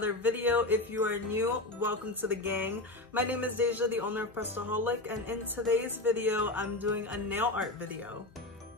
another video. If you are new, welcome to the gang. My name is Deja, the owner of Pressedaholic, and in today's video, I'm doing a nail art video.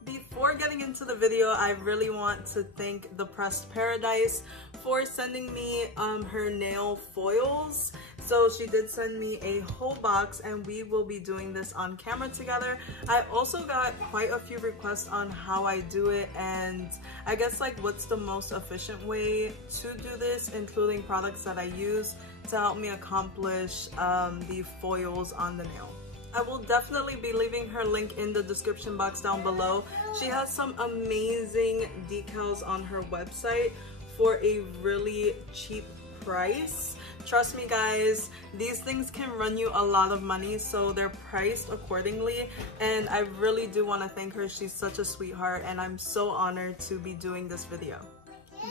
Before getting into the video, I really want to thank the Pressed Paradise for sending me her nail foils. So she did send me a whole box and we will be doing this on camera together. I also got quite a few requests on how I do it, and I guess like what's the most efficient way to do this, including products that I use to help me accomplish the foils on the nail. I will definitely be leaving her link in the description box down below. She has some amazing decals on her website for a really cheap price. Trust me guys, these things can run you a lot of money, so they're priced accordingly, and I really do want to thank her. She's such a sweetheart and I'm so honored to be doing this video.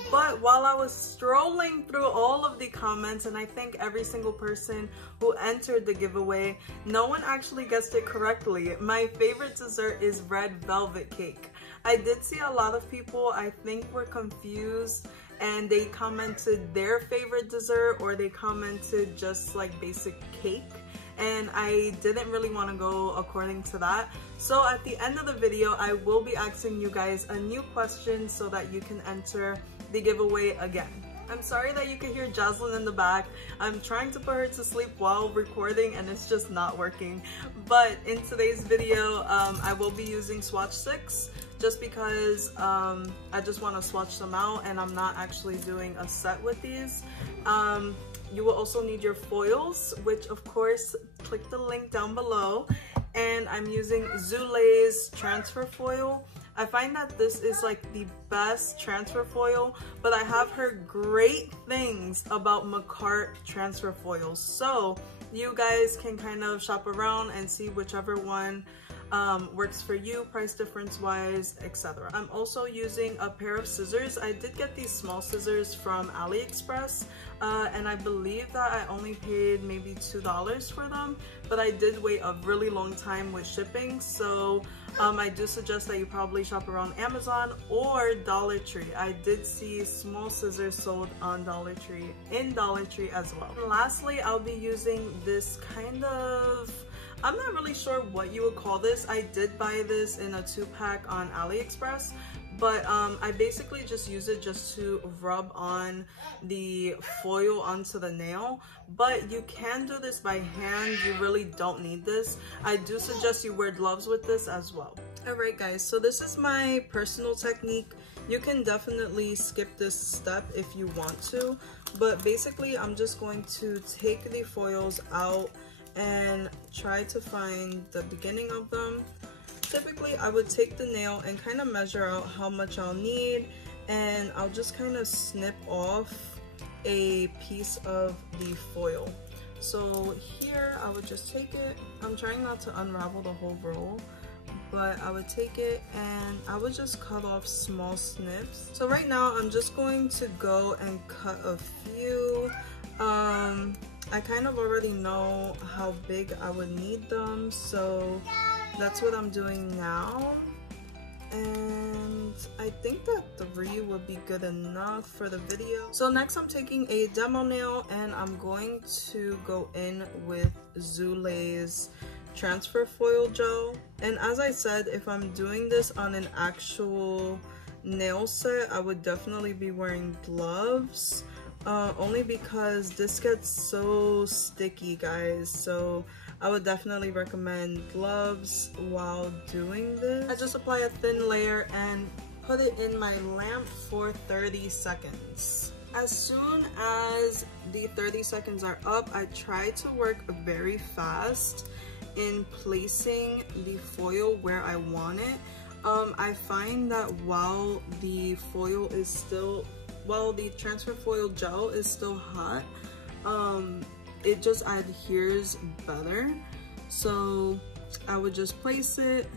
But while I was strolling through all of the comments, and I thank every single person who entered the giveaway, no one actually guessed it correctly. My favorite dessert is red velvet cake. I did see a lot of people, I think, were confused and they commented their favorite dessert, or they commented just like basic cake, and I didn't really want to go according to that. So at the end of the video, I will be asking you guys a new question so that you can enter the giveaway again. I'm sorry that you can hear Jocelyn in the back. I'm trying to put her to sleep while recording and it's just not working. But in today's video, I will be using swatch sticks just because I just want to swatch them out and I'm not actually doing a set with these. You will also need your foils, which of course, click the link down below. And I'm using Zulay's transfer foil. I find that this is like the best transfer foil, but I have heard great things about McCart transfer foils. So you guys can kind of shop around and see whichever one works for you, price difference wise, etc. I'm also using a pair of scissors. I did get these small scissors from AliExpress, and I believe that I only paid maybe $2 for them, but I did wait a really long time with shipping. So I do suggest that you probably shop around Amazon or Dollar Tree. I did see small scissors sold on Dollar Tree, in Dollar Tree as well. And lastly, I'll be using this kind of, I'm not really sure what you would call this. I did buy this in a 2-pack on AliExpress, but I basically just use it just to rub on the foil onto the nail. But you can do this by hand, you really don't need this. I do suggest you wear gloves with this as well. Alright guys, so this is my personal technique. You can definitely skip this step if you want to, but basically I'm just going to take the foils out and try to find the beginning of them. Typically I would take the nail and kind of measure out how much I'll need, and I'll just kind of snip off a piece of the foil. So here I would just take it, I'm trying not to unravel the whole roll, but I would take it and I would just cut off small snips. So right now I'm just going to go and cut a few. I kind of already know how big I would need them, so that's what I'm doing now. And I think that 3 would be good enough for the video. So next I'm taking a demo nail and I'm going to go in with Zulay's transfer foil gel. And as I said, if I'm doing this on an actual nail set, I would definitely be wearing gloves. Only because this gets so sticky guys, so I would definitely recommend gloves while doing this. I just apply a thin layer and put it in my lamp for 30 seconds. As soon as the 30 seconds are up, I try to work very fast in placing the foil where I want it. I find that while the transfer foil gel is still hot, it just adheres better. So I would just place it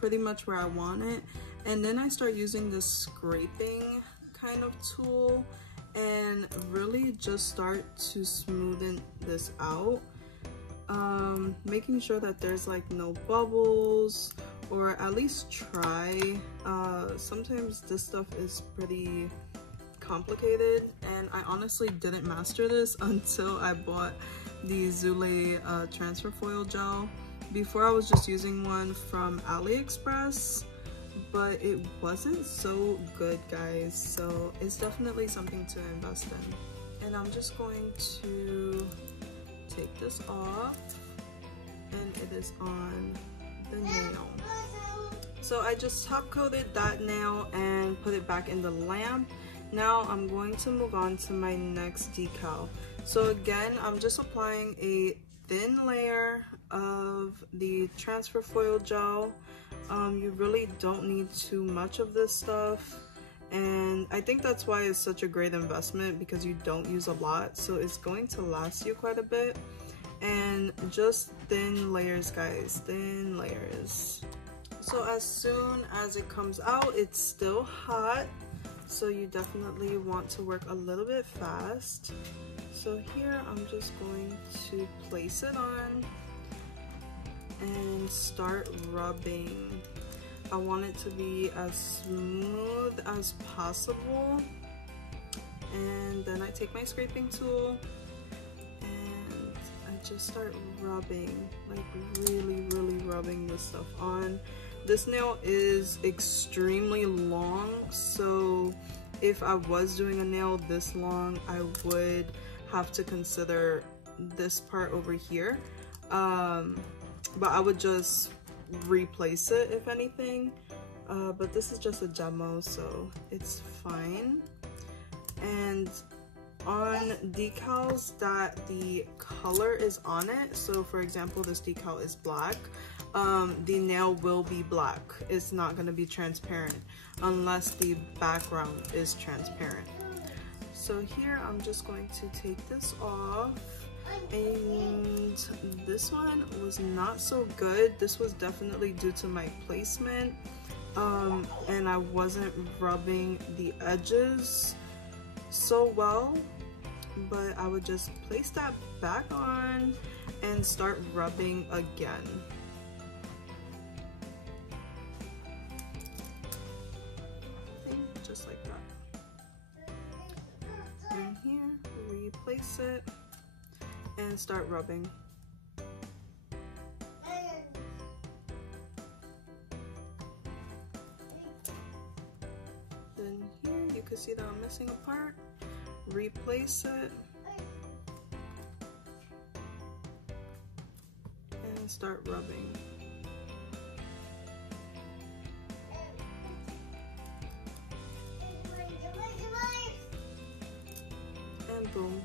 pretty much where I want it, and then I start using this scraping kind of tool and really just start to smoothen this out, making sure that there's like no bubbles, or at least try. Sometimes this stuff is pretty complicated, and I honestly didn't master this until I bought the Zule transfer foil gel. Before I was just using one from AliExpress, but it wasn't so good, guys, so it's definitely something to invest in. And I'm just going to take this off, and it is on the nail. So I just top coated that nail and put it back in the lamp. Now I'm going to move on to my next decal. So again, I'm just applying a thin layer of the transfer foil gel. You really don't need too much of this stuff, and I think that's why it's such a great investment, because you don't use a lot, so it's going to last you quite a bit. And just thin layers, guys, thin layers. So as soon as it comes out, it's still hot, so you definitely want to work a little bit fast. So here I'm just going to place it on and start rubbing. I want it to be as smooth as possible, and then I take my scraping tool and I just start rubbing, like really rubbing this stuff on. This nail is extremely long, so if I was doing a nail this long, I would have to consider this part over here, but I would just replace it if anything, but this is just a demo, so it's fine. And on decals that the color is on it, so for example this decal is black, the nail will be black. It's not going to be transparent unless the background is transparent. So here I'm just going to take this off, and this one was not so good. This was definitely due to my placement, and I wasn't rubbing the edges so well, but I would just place that back on and start rubbing again. Just like that. And here, replace it and start rubbing. Then here you can see that I'm missing a part. Replace it and start rubbing. And boom.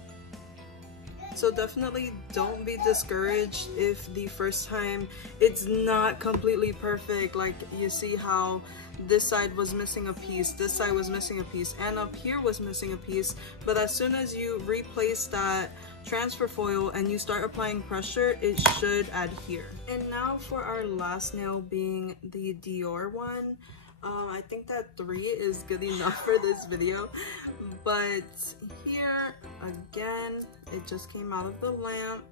So definitely don't be discouraged if the first time it's not completely perfect. Like you see how this side was missing a piece, this side was missing a piece, and up here was missing a piece. But as soon as you replace that transfer foil and you start applying pressure, it should adhere. And now for our last nail, being the Dior one. I think that 3 is good enough for this video, but here again, it just came out of the lamp.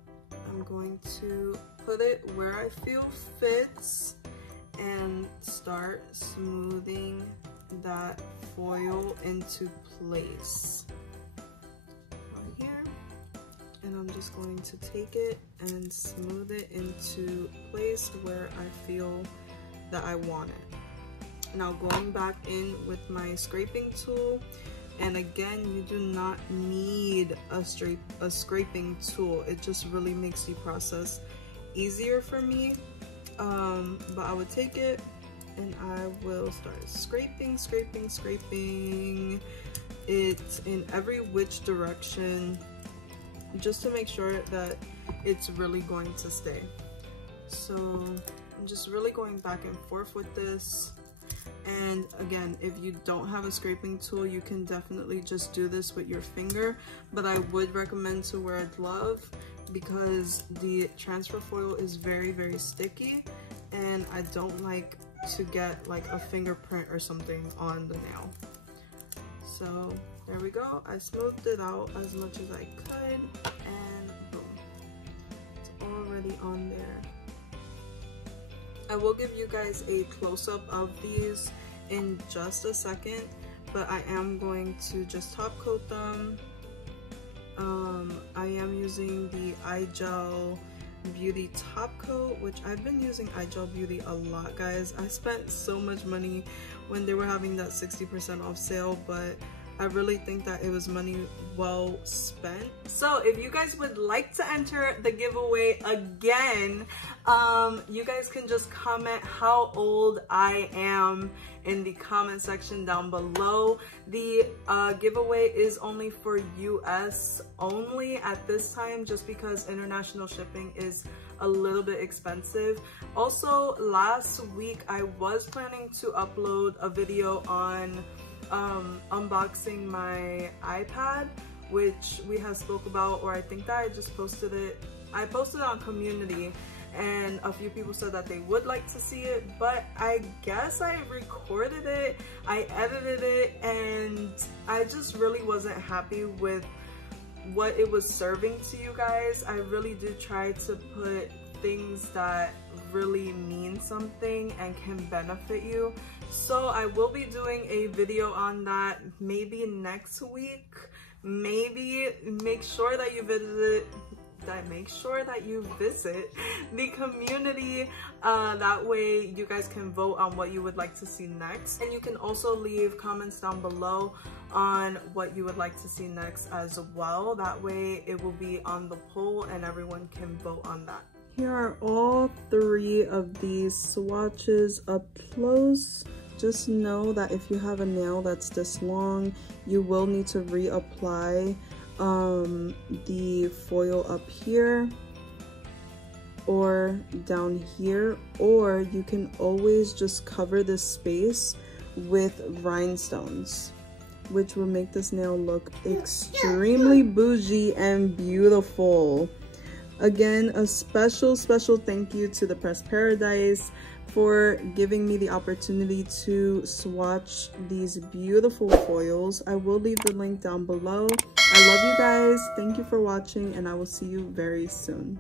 I'm going to put it where I feel fits and start smoothing that foil into place right here. And I'm just going to take it and smooth it into place where I feel that I want it. Now going back in with my scraping tool, and again, you do not need a scraping tool. It just really makes the process easier for me. But I would take it and I will start scraping it in every which direction, just to make sure that it's really going to stay. So I'm just really going back and forth with this. And again, if you don't have a scraping tool, you can definitely just do this with your finger, but I would recommend to wear a glove because the transfer foil is very sticky, and I don't like to get like a fingerprint or something on the nail. So there we go. I smoothed it out as much as I could, and boom, it's already on there. I will give you guys a close-up of these in just a second, but I am going to just top coat them. I am using the iGel Beauty top coat, which I've been using iGel Beauty a lot, guys. I spent so much money when they were having that 60% off sale, but I really think that it was money well spent. So if you guys would like to enter the giveaway again, you guys can just comment how old I am in the comment section down below. The giveaway is only for US only at this time, just because international shipping is a little bit expensive. Also, last week I was planning to upload a video on unboxing my iPad, which we have spoke about, or I think that I just posted it. I posted it on community and a few people said that they would like to see it, but I guess I recorded it, I edited it, and I just really wasn't happy with what it was serving to you guys. I really do try to put things that really mean something and can benefit you. So I will be doing a video on that maybe next week. Maybe make sure that you visit the community, that way you guys can vote on what you would like to see next, and you can also leave comments down below on what you would like to see next as well. That way it will be on the poll and everyone can vote on that. Here are all 3 of these swatches up close. Just know that if you have a nail that's this long, you will need to reapply the foil up here or down here, or you can always just cover this space with rhinestones, which will make this nail look extremely bougie and beautiful. Again, a special thank you to the Press Paradise for giving me the opportunity to swatch these beautiful foils. I will leave the link down below. I love you guys. Thank you for watching, and I will see you very soon.